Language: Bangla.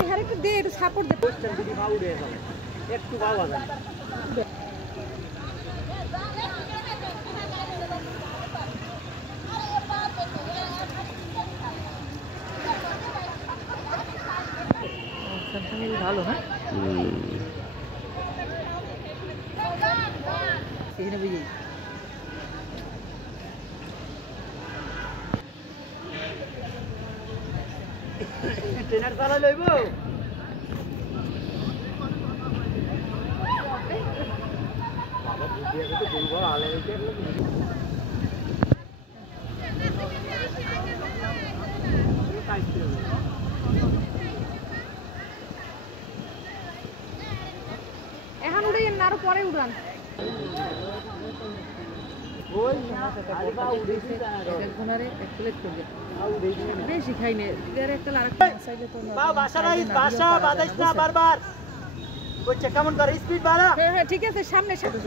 ওই হারে একটু দে, একটু সাপোর্ট দে। একটু বাবা যায় ভালো। হ্যাঁ এখানে বুঝি ট্রেনার চালা লইব বাবা বুদ্ধি আছে তো বলবো আলো হইতে এখন উড়াইয়েন না, আরো পরে উড়ান। ওই আরে বা উড়েছি না একজনারে এক প্লেট করবে, বেশি খাই না, এর একটা আরেকটা সাইডে তো বা বাসা নাই, বাসা বাদাইস না বারবার ওই চেক কেমন করে স্পিড বাড়া। হ্যাঁ হ্যাঁ ঠিক আছে, সামনে সামনে